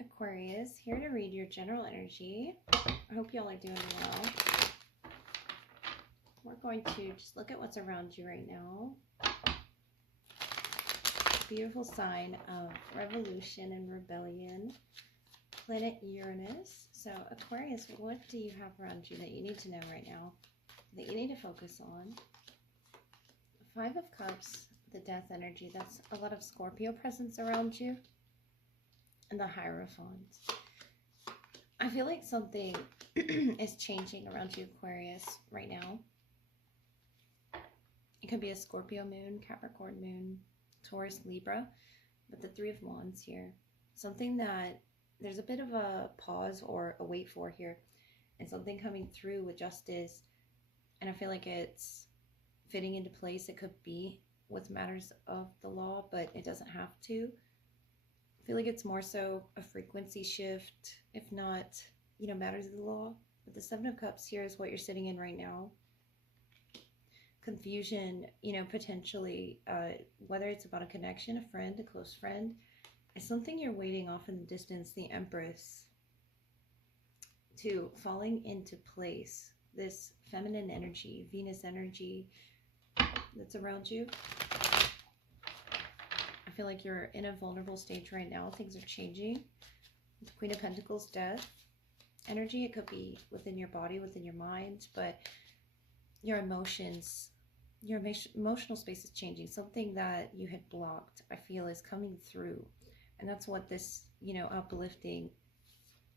Aquarius, here to read your general energy. I hope y'all are doing well. We're going to just look at what's around you right now. Beautiful sign of revolution and rebellion. Planet Uranus. So Aquarius, what do you have around you that you need to know right now? That you need to focus on? Five of Cups, the death energy. That's a lot of Scorpio presence around you. And the Hierophant. I feel like something is changing around you, Aquarius, right now. It could be a Scorpio moon, Capricorn moon, Taurus, Libra, but the Three of Wands here. Something that there's a bit of a pause or a wait for here, and something coming through with justice. And I feel like it's fitting into place. It could be with matters of the law, but it doesn't have to. I feel like it's more so a frequency shift, if not, matters of the law. But the Seven of Cups here is what you're sitting in right now. Confusion, potentially, whether it's about a connection, a friend, a close friend, it's something you're waiting off in the distance, the Empress, to falling into place. This feminine energy, Venus energy that's around you. I feel like you're in a vulnerable stage right now. Things are changing. The Queen of Pentacles, death energy. It could be within your body, within your mind, but your emotions, your emotional space is changing. Something that you had blocked, I feel, is coming through. And that's what this, uplifting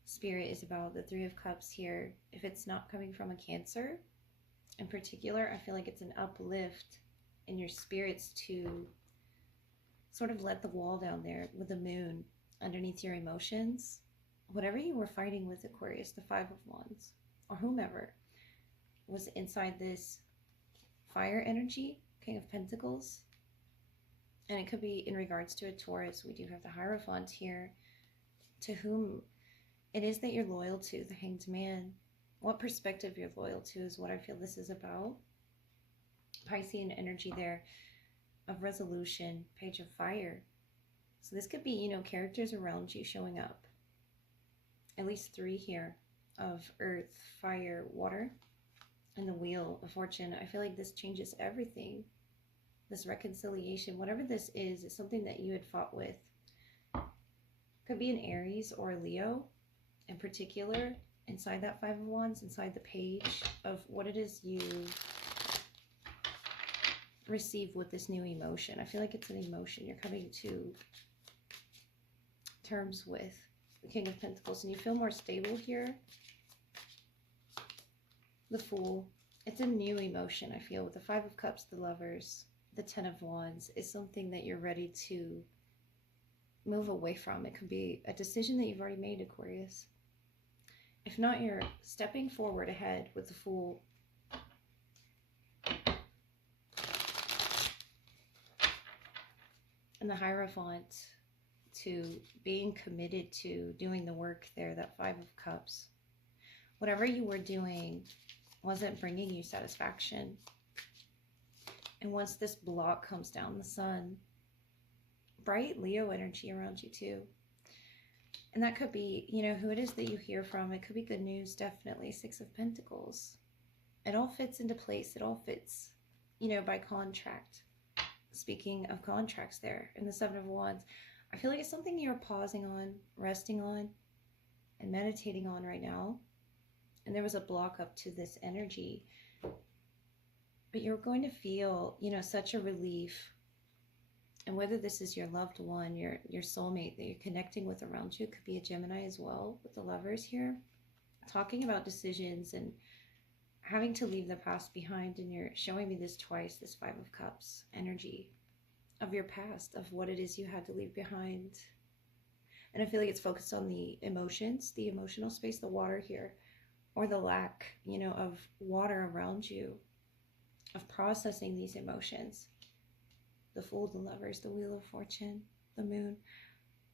spirit is about. The Three of Cups here. If it's not coming from a Cancer in particular, I feel like it's an uplift in your spirits to sort of let the wall down there with the moon underneath your emotions. Whatever you were fighting with, Aquarius, the Five of Wands, or whomever was inside this fire energy, King of Pentacles. And it could be in regards to a Taurus. We do have the Hierophant here. To whom it is that you're loyal to, the Hanged Man. What perspective you're loyal to is what I feel this is about. Piscean energy there of resolution, Page of Fire. So this could be, characters around you showing up. At least three here of earth, fire, water, and the Wheel of Fortune. I feel like this changes everything. This reconciliation, whatever this is something that you had fought with. Could be an Aries or a Leo in particular. Inside that Five of Wands, inside the page of what it is you receive with this new emotion. I feel like it's an emotion you're coming to terms with, the King of Pentacles, and you feel more stable here. The Fool. It's a new emotion, I feel, with the Five of Cups, the Lovers, the Ten of Wands is something that you're ready to move away from. It could be a decision that you've already made, Aquarius. If not, you're stepping forward ahead with the Fool. And the Hierophant, to being committed to doing the work there, that Five of Cups. Whatever you were doing wasn't bringing you satisfaction. And once this block comes down, the Sun, bright Leo energy around you too. And that could be, who it is that you hear from. It could be good news, definitely. Six of Pentacles. It all fits into place. It all fits, by contract. Speaking of contracts there, in the Seven of Wands, I feel like it's something you're pausing on, resting on, and meditating on right now. And there was a block up to this energy. But you're going to feel, such a relief. And whether this is your loved one, your soulmate that you're connecting with around you, could be a Gemini as well, with the Lovers here. Talking about decisions and having to leave the past behind, and you're showing me this twice, this Five of Cups energy of your past, of what it is you had to leave behind. And I feel like it's focused on the emotions, the emotional space, the water here, or the lack, of water around you, of processing these emotions. The Fool, the Lovers, the Wheel of Fortune, the Moon.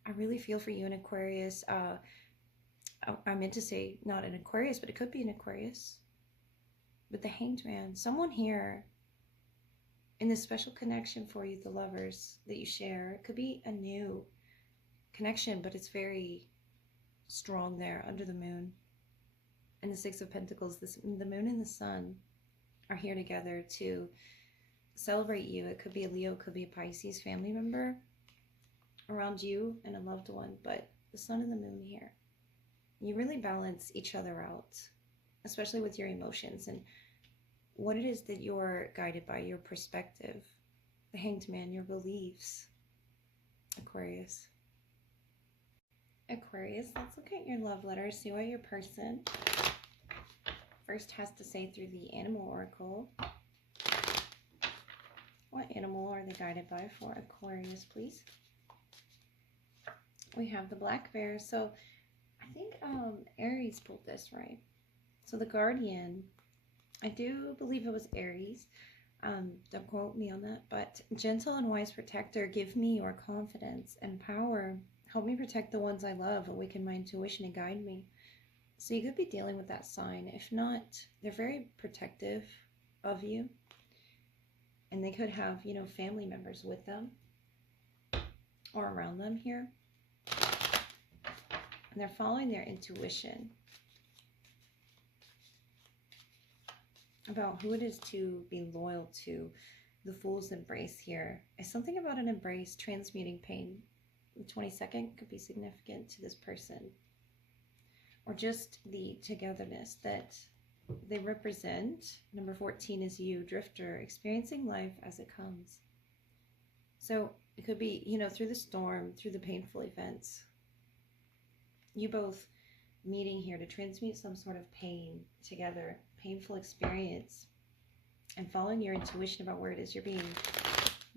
I really feel for you in Aquarius. I meant to say not an Aquarius, but it could be an Aquarius. But the Hanged Man, someone here in this special connection for you, the Lovers that you share, it could be a new connection, but it's very strong there under the moon. And the Six of Pentacles, the moon and the sun are here together to celebrate you. It could be a Leo, it could be a Pisces family member around you and a loved one, but the sun and the moon here. You really balance each other out, especially with your emotions and what it is that you're guided by, your perspective, the Hanged Man, your beliefs, Aquarius. Aquarius, let's look at your love letter, see what your person first has to say through the Animal Oracle. What animal are they guided by for Aquarius, please? We have the black bear. So I think Aries pulled this, right? So the guardian, I do believe it was Aries. Don't quote me on that, but gentle and wise protector, give me your confidence and power. Help me protect the ones I love, awaken my intuition and guide me. So you could be dealing with that sign. If not, they're very protective of you. And they could have, you know, family members with them or around them here. And they're following their intuition about who it is to be loyal to. The Fool's embrace here is something about an embrace transmuting pain. The 22nd could be significant to this person, or just the togetherness that they represent. Number 14 is you, drifter, experiencing life as it comes. So it could be, you know, through the storm, through the painful events, you both meeting here to transmute some sort of pain together, painful experience, and following your intuition about where it is you're being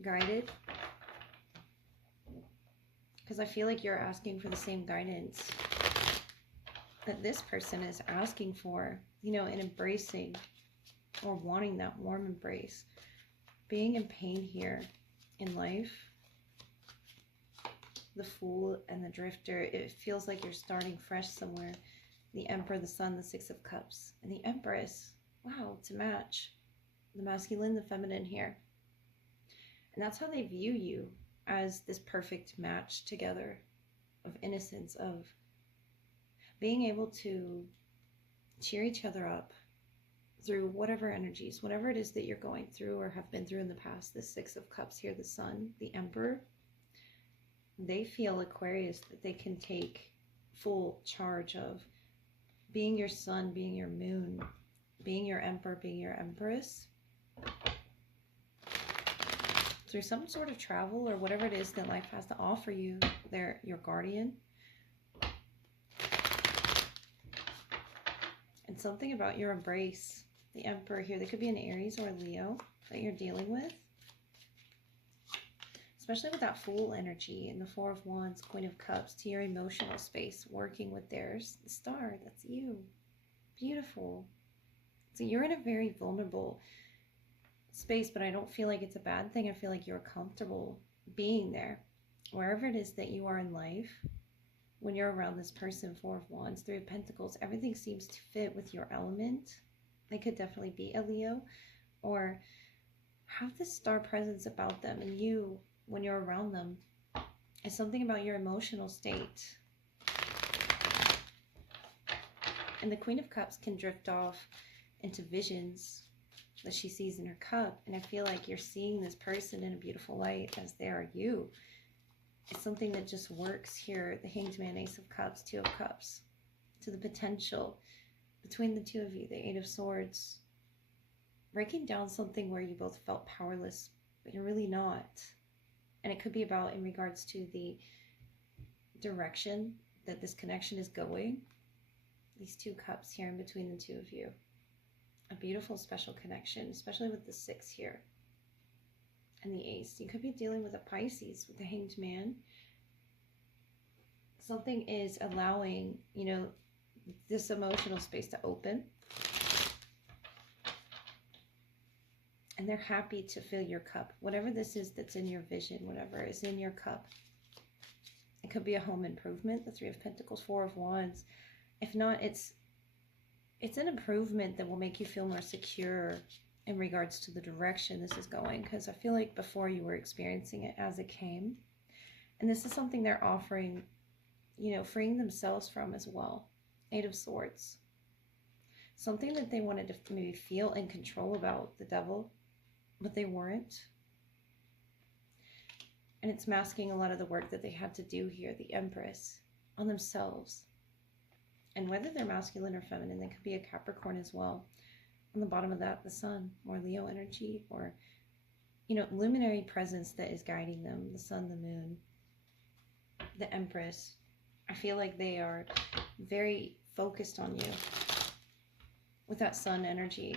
guided. Because I feel like you're asking for the same guidance that this person is asking for, you know, in embracing or wanting that warm embrace. Being in pain here in life, the Fool and the Drifter, it feels like you're starting fresh somewhere. The Emperor, the Sun, the Six of Cups, and the Empress. Wow, to match the masculine, the feminine here. And that's how they view you, as this perfect match together of innocence, of being able to cheer each other up through whatever energies, whatever it is that you're going through or have been through in the past. The Six of Cups here, the Sun, the Emperor, they feel, Aquarius, that they can take full charge of being your sun, being your moon, being your emperor, being your empress, through some sort of travel or whatever it is that life has to offer you. They're your guardian. And something about your embrace, the Emperor here, they could be an Aries or a Leo that you're dealing with. Especially with that Fool energy and the Four of Wands, Queen of Cups, to your emotional space, working with theirs. The Star, that's you. Beautiful. So you're in a very vulnerable space, but I don't feel like it's a bad thing. I feel like you're comfortable being there. Wherever it is that you are in life, when you're around this person, Four of Wands, Three of Pentacles, everything seems to fit with your element. They could definitely be a Leo, or have this star presence about them, and you, when you're around them, it's something about your emotional state. And the Queen of Cups can drift off into visions that she sees in her cup, and I feel like you're seeing this person in a beautiful light as they are you. It's something that just works here. The Hanged Man, Ace of Cups, Two of Cups, to the potential between the two of you. The Eight of Swords, breaking down something where you both felt powerless, but you're really not. And it could be about in regards to the direction that this connection is going. These two cups here in between the two of you. A beautiful special connection, especially with the Six here. And the Ace. You could be dealing with a Pisces with the Hanged Man. Something is allowing, you know, this emotional space to open. And they're happy to fill your cup. Whatever this is that's in your vision, whatever is in your cup. It could be a home improvement, the Three of Pentacles, Four of Wands. If not, it's an improvement that will make you feel more secure in regards to the direction this is going. Because I feel like before you were experiencing it as it came. And this is something they're offering freeing themselves from as well. Eight of Swords. Something that they wanted to maybe feel in control about, the Devil, but they weren't. And it's masking a lot of the work that they had to do here, the Empress, on themselves. And whether they're masculine or feminine, they could be a Capricorn as well. On the bottom of that, the Sun, or Leo energy, or, luminary presence that is guiding them, the Sun, the Moon, the Empress. I feel like they are very focused on you with that Sun energy,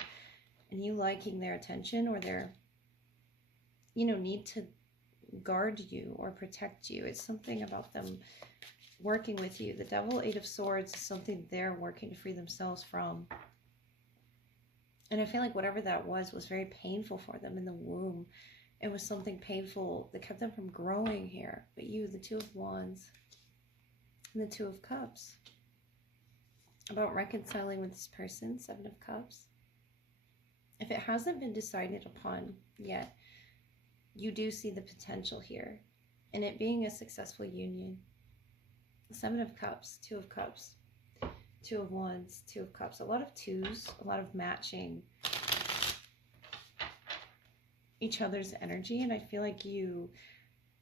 and you liking their attention, or their, need to guard you or protect you. It's something about them working with you. The Devil, Eight of Swords, is something they're working to free themselves from. And I feel like whatever that was very painful for them in the womb. It was something painful that kept them from growing here. But you, the Two of Wands and the Two of Cups. About reconciling with this person, Seven of Cups. If it hasn't been decided upon yet, you do see the potential here in it being a successful union. Seven of Cups, Two of Cups, Two of Wands, Two of Cups. A lot of twos, a lot of matching each other's energy. And I feel like you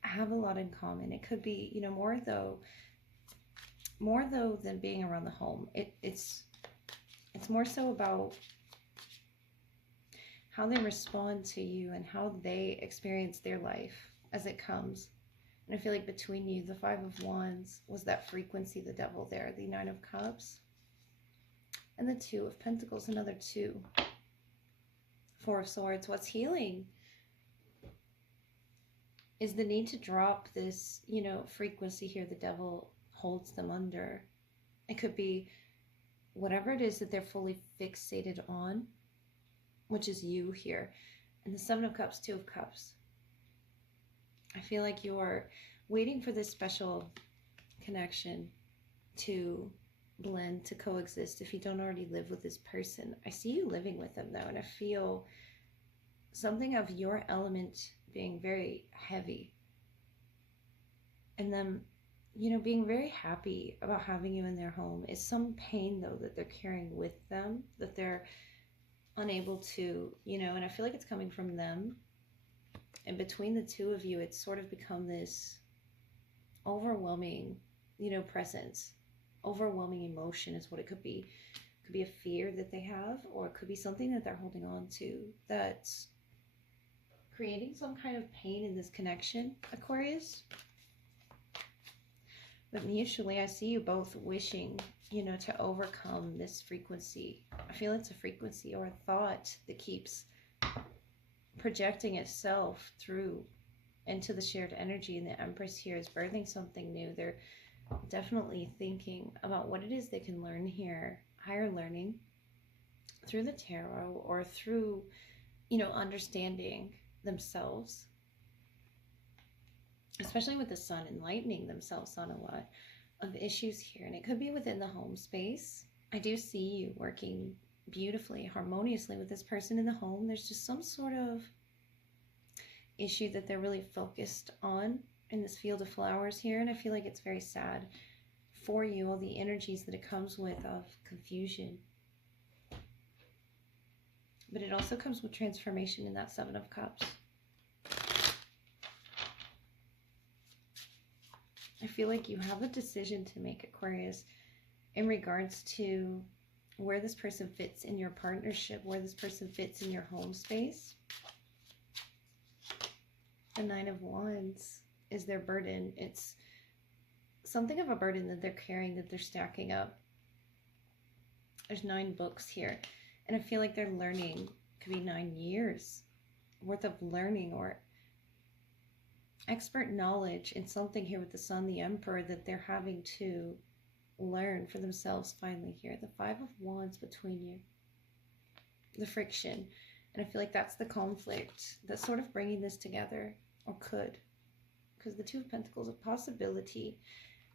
have a lot in common. It could be, more though than being around the home. It's more so about how they respond to you and how they experience their life as it comes. And I feel like between you, the Five of Wands was that frequency, the Devil there, the Nine of Cups, and the Two of Pentacles, another two. Four of Swords. What's healing is the need to drop this, frequency here the Devil holds them under. It could be whatever it is that they're fully fixated on, which is you here. And the Seven of Cups, Two of Cups. I feel like you are waiting for this special connection to blend, to coexist, if you don't already live with this person. I see you living with them, though, and I feel something of your element being very heavy. And them, being very happy about having you in their home. Is some pain, though, that they're carrying with them, that they're unable to, and I feel like it's coming from them. And between the two of you, it's sort of become this overwhelming, presence. Overwhelming emotion is what it could be. It could be a fear that they have, or it could be something that they're holding on to that's creating some kind of pain in this connection, Aquarius. But mutually, I see you both wishing, to overcome this frequency. I feel it's a frequency or a thought that keeps projecting itself through into the shared energy, and the Empress here is birthing something new. They're definitely thinking about what it is they can learn here, higher learning through the tarot, or through, understanding themselves, especially with the Sun, enlightening themselves on a lot of issues here. And it could be within the home space. I do see you working beautifully, harmoniously with this person in the home. There's just some sort of issue that they're really focused on in this field of flowers here, and I feel like it's very sad for you, all the energies that it comes with of confusion. But it also comes with transformation in that Seven of Cups. I feel like you have a decision to make, Aquarius, in regards to where this person fits in your partnership, where this person fits in your home space. The Nine of Wands is their burden. It's something of a burden that they're carrying, that they're stacking up. There's 9 books here, and I feel like they're learning. It could be 9 years worth of learning or expert knowledge in something here with the Sun, the Emperor, that they're having to learn for themselves finally here. The Five of Wands between you, the friction, and I feel like that's the conflict that's sort of bringing this together, or could, because the Two of Pentacles, a possibility.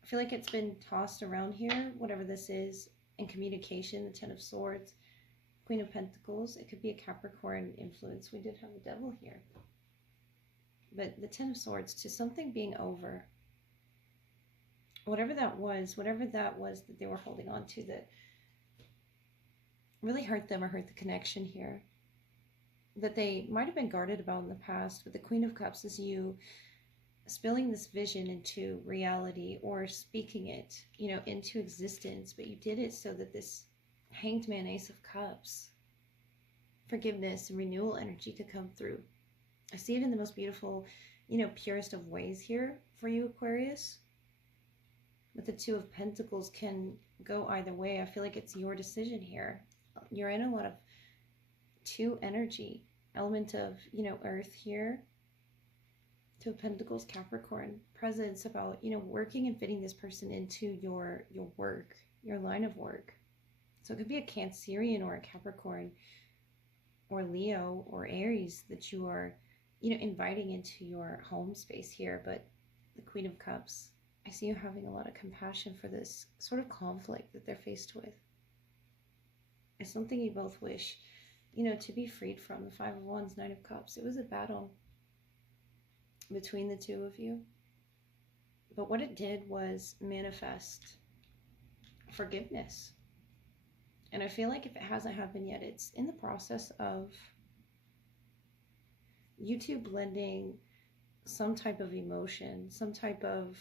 I feel like it's been tossed around here, whatever this is, in communication. The Ten of Swords, Queen of Pentacles, it could be a Capricorn influence. We did have the Devil here. But the Ten of Swords, to something being over, whatever that was that they were holding on to that really hurt them or hurt the connection here, that they might have been guarded about in the past. But the Queen of Cups is you spilling this vision into reality, or speaking it, you know, into existence. But you did it so that this Hanged Man, Ace of Cups, forgiveness and renewal energy could come through. I see it in the most beautiful, you know, purest of ways here for you, Aquarius. But the Two of Pentacles can go either way. I feel like it's your decision here. You're in a lot of two energy, element of, you know, earth here. Two of Pentacles, Capricorn, presence about, you know, working and fitting this person into your work, your line of work. So it could be a Cancerian or a Capricorn or Leo or Aries that you are, you know, inviting into your home space here. But the Queen of Cups, I see you having a lot of compassion for this sort of conflict that they're faced with. It's something you both wish, you know, to be freed from. The Five of Wands, Knight of Cups. It was a battle between the two of you. But what it did was manifest forgiveness. And I feel like if it hasn't happened yet, it's in the process of you two blending some type of emotion, some type of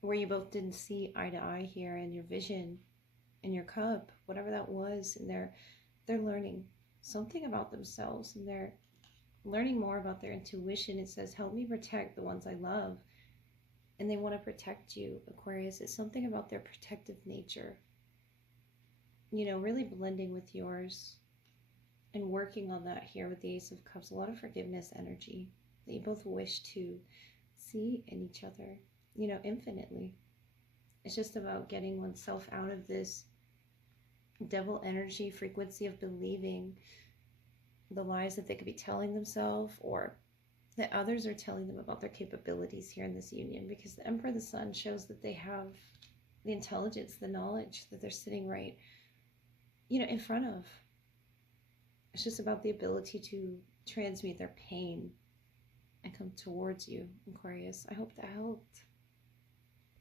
where you both didn't see eye to eye here in your vision, in your cup, whatever that was. And they're learning something about themselves, and they're learning more about their intuition. It says, help me protect the ones I love. And they want to protect you, Aquarius. It's something about their protective nature, you know, really blending with yours and working on that here with the Ace of Cups. A lot of forgiveness energy that you both wish to see in each other, you know, infinitely. It's just about getting oneself out of this devil energy frequency of believing the lies that they could be telling themselves, or that others are telling them about their capabilities here in this union. Because the Emperor of the Sun shows that they have the intelligence, the knowledge, that they're sitting right, you know, in front of. It's just about the ability to transmute their pain and come towards you, Aquarius. I hope that helped.